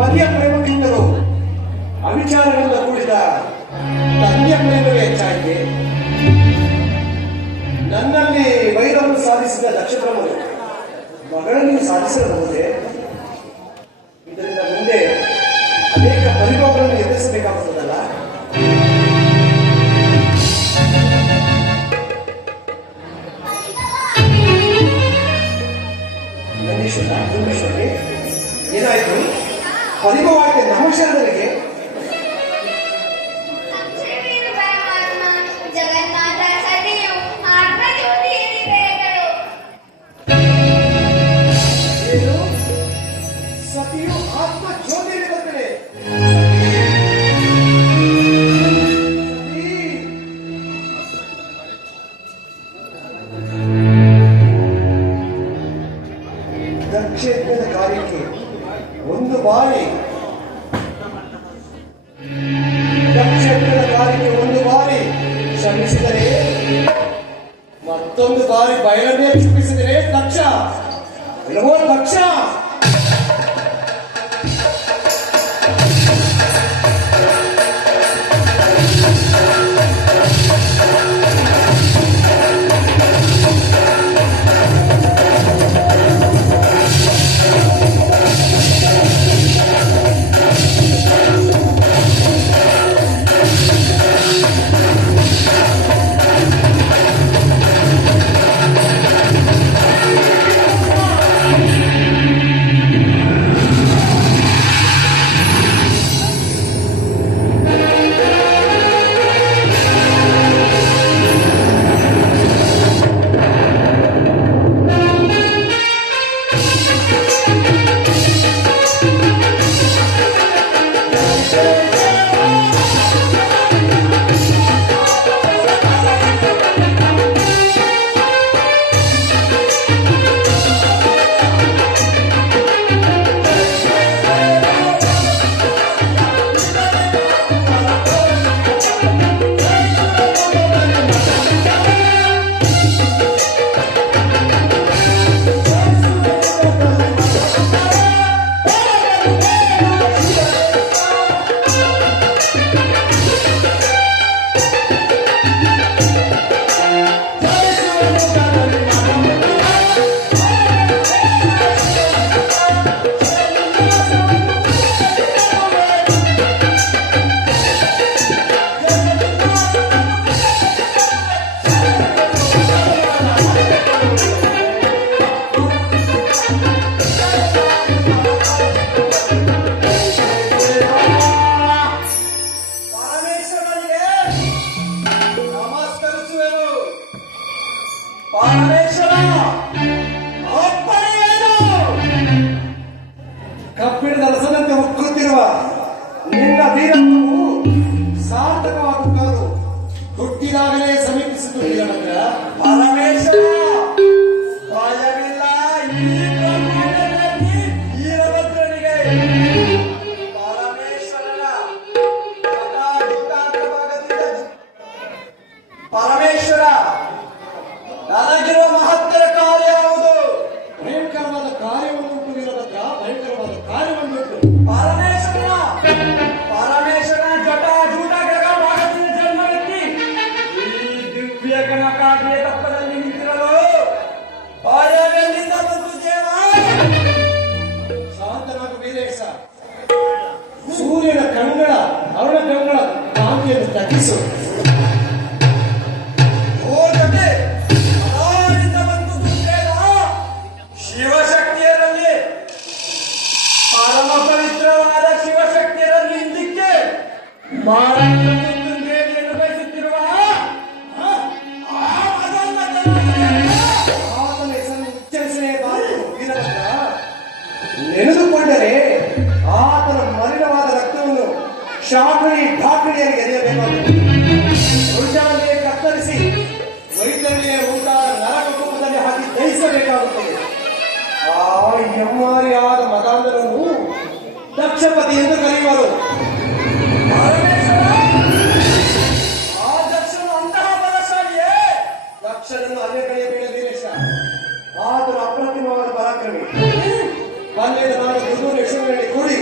ಪದ್ಯ ಪ್ರೇಮಕ್ಕಿಂತಲೂ ಅವಿಚಾರಗಳಿಂದ ಕೂಡಿದ ತಂದೆಯ ಪ್ರೇಮವೇ ಹೆಚ್ಚಾಗಿದೆ. ನನ್ನಲ್ಲಿ ವೈರವನ್ನು ಸಾಧಿಸಿದ ದಕ್ಷಪ್ರಭು ಮಗಳನ್ನು ಸಾಧಿಸಬಹುದೇ? ಇದರಿಂದ ಮುಂದೆ ಅನೇಕ ಪರಿಭವಗಳನ್ನು ಎದುರಿಸಬೇಕಾಗುತ್ತದಲ್ಲ. ನಂದೀಶ್ವರ ಏನಾಯ್ತು? ಪರಿಭವಕ್ಕೆ ನಮಸ್ಕಾರಗಳಿಗೆ ಸತಿಯು ಆತ್ಮ ಜ್ಯೋತಿಯಲ್ಲಿ ಬರ್ತದೆ. ದಕ್ಷಯಜ್ಞದ ಕಾರ್ಯಕ್ಕೆ ಒಂದು ಬಾರಿ ಶ್ರಮಿಸಿದರೆ ಮತ್ತೊಂದು ಬಾರಿ ಬಯಲನ್ನೇ ಕ್ಷಮಿಸಿದರೆ ದಕ್ಷ ಇಲ್ಲವೋ ದಕ್ಷ ಕಬ್ಬಿಣದ ರಸದಂತೆ ಹೊಕ್ಕುತ್ತಿರುವ ನಿನ್ನ ವೀರತ್ವವು ಸಾರ್ಥಕವಾಗುತ್ತಾರು ಹುಟ್ಟಿದಾಗಲೇ ಸಮೀಪಿಸಿತು ವೀರಭದ್ರ. ಪರಮೇಶ್ವರ ಭಯವಿಲ್ಲ ಈ ಬ್ರಹ್ಮಾಂಡದಲ್ಲಿ ವೀರಭದ್ರನಿಗೆ. ಪರಮೇಶ್ವರನ ಪರಮೇಶ್ವರ ನನಗಿರುವ ಮಹತ್ತರ ಕಾರ್ಯ ಯಾವುದು? ಭಯಂಕರವಾದ ಕಾರ್ಯವನ್ನು ವೀರಭದ್ರ, ಭಯಂಕರವಾದ ಕಾರ್ಯವನ್ನು ಪರಮೇಶ್ವರ. ಪರಮೇಶ್ವರನ ಜಟಾಜೂಟ ಗಗಭಾಗದಿಂದ ಜನ್ಮವೆತ್ತಿ ಈ ದಿವ್ಯ ಗಣಕಾರ್ಯ ತಪ್ಪದಲ್ಲಿ ನಿಂತಿರಲು ಭಯವೆಲ್ಲಿಂದ ಬಂತು ದೇವ? ಶಾಂತನಾಗ ವೀರೇಶ, ಸೂರ್ಯನ ಕಂಗಳ ಅರುಣ ಕಂಗಳ ಕಾಂತಿಯನ್ನು ತಗ್ಗಿಸು. ಶಿವಶಕ್ತಿಯರಲ್ಲಿ ಪರಮ ಪವಿತ್ರವಾದ ಶಿವಶಕ್ತಿಯರಲ್ಲಿ ಹಿಂದಕ್ಕೆ ದೇವಿಯನ್ನು ಬಯಸುತ್ತಿರುವ ಆತನ ಹೆಸರನ್ನು ಉಚ್ಚರಿಸಲೇಬಾರದು ವೀರಭದ್ರ. ನೆನೆದುಕೊಂಡರೆ ಆತನ ಮಲಿನವಾದ ರಕ್ತವನ್ನು ಶಾಕಣಿ ಢಾಕಣಿಯಲ್ಲಿ ಎದೆಯಬೇಕಾಗುತ್ತದೆ. ರುಜಾನಿಗೆ ಕತ್ತರಿಸಿ ವೈದ್ಯರಿಗೆ ಉಂಟಾದ ನರಕ ರೂಪದಲ್ಲಿ ಹಾಕಿ ದಹಿಸಬೇಕಾಗುತ್ತದೆ. ಆ ಎಮ್ಮಾರಿಯಾದ ಮತಾಂಧರನ್ನು ದಕ್ಷಪತಿ ಎಂದು ಕರೆಯುವರು. ಪರಮೇಶ್ವರ, ಆ ದಕ್ಷನು ಅಂತಹ ಬಲಶಾಲಿಯೇ? ದಕ್ಷನನ್ನು ಅಲ್ಲೇ ಕಳೆಯಬೇಡ ವೀರೇಶ. ಆತನು ಅಪ್ರತಿಮವಾದ ಪರಾಕ್ರಮಿ. ಬಂದೇದ ನಾನು ದುರ್ಗು ಯಕ್ಷಗಳಲ್ಲಿ ಕೂಡಿ